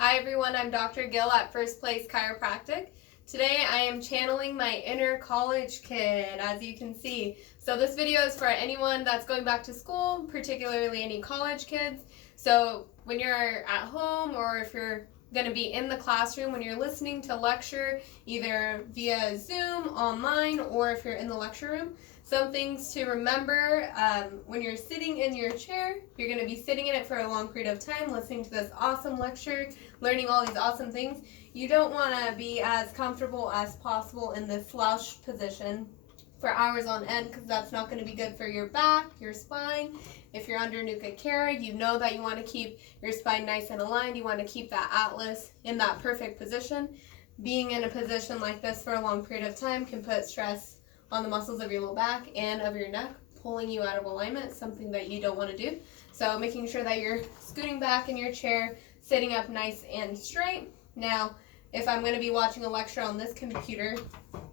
Hi everyone, I'm Dr. Gill at First Place Chiropractic. Today I am channeling my inner college kid, as you can see. So this video is for anyone that's going back to school, particularly any college kids. So when you're at home or if you're going to be in the classroom, when you're listening to lecture, either via Zoom, online, or if you're in the lecture room, some things to remember when you're sitting in your chair. You're going to be sitting in it for a long period of time, listening to this awesome lecture, learning all these awesome things. You don't want to be as comfortable as possible in this slouched position for hours on end, because that's not going to be good for your back, your spine. If you're under NUCCA care, you know that you want to keep your spine nice and aligned. You want to keep that atlas in that perfect position. Being in a position like this for a long period of time can put stress on the muscles of your low back and of your neck, pulling you out of alignment, something that you don't want to do. So making sure that you're scooting back in your chair, sitting up nice and straight. Now, if I'm going to be watching a lecture on this computer,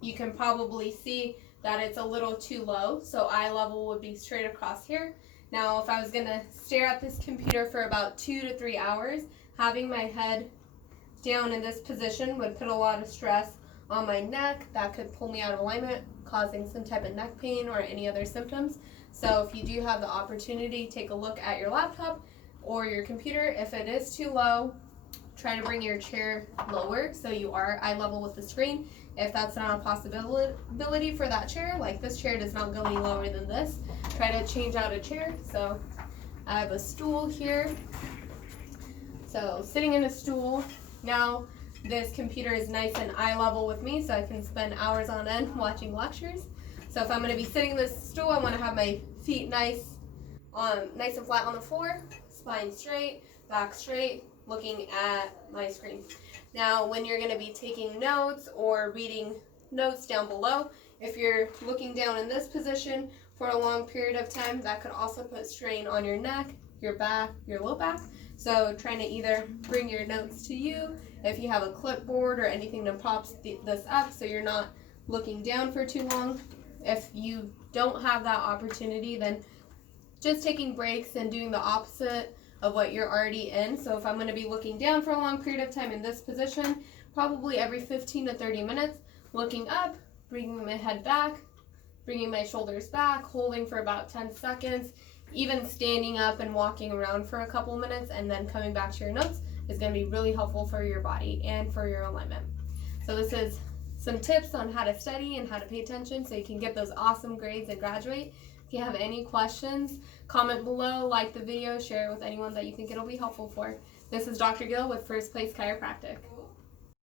you can probably see that it's a little too low, so eye level would be straight across here. Now, if I was going to stare at this computer for about 2 to 3 hours, having my head down in this position would put a lot of stress on my neck. That could pull me out of alignment, causing some type of neck pain or any other symptoms. So if you do have the opportunity, take a look at your laptop or your computer. If it is too low, try to bring your chair lower so you are eye level with the screen. If that's not a possibility for that chair, like this chair does not go any lower than this, try to change out a chair. So I have a stool here. So sitting in a stool. Now this computer is nice and eye level with me, so I can spend hours on end watching lectures. So if I'm going to be sitting in this stool, I want to have my feet nice and flat on the floor, spine straight, back straight, looking at my screen. Now, when you're going to be taking notes or reading notes down below, if you're looking down in this position for a long period of time, that could also put strain on your neck, your back, your low back. So trying to either bring your notes to you, if you have a clipboard or anything to prop this up so you're not looking down for too long. If you don't have that opportunity, then just taking breaks and doing the opposite of what you're already in. So if I'm going to be looking down for a long period of time in this position, probably every 15 to 30 minutes, looking up, bringing my head back, bringing my shoulders back, holding for about 10 seconds, even standing up and walking around for a couple minutes and then coming back to your notes is going to be really helpful for your body and for your alignment. So this is some tips on how to study and how to pay attention so you can get those awesome grades and graduate. If you have any questions, comment below, like the video, share it with anyone that you think it'll be helpful for. This is Dr. Gill with First Place Chiropractic.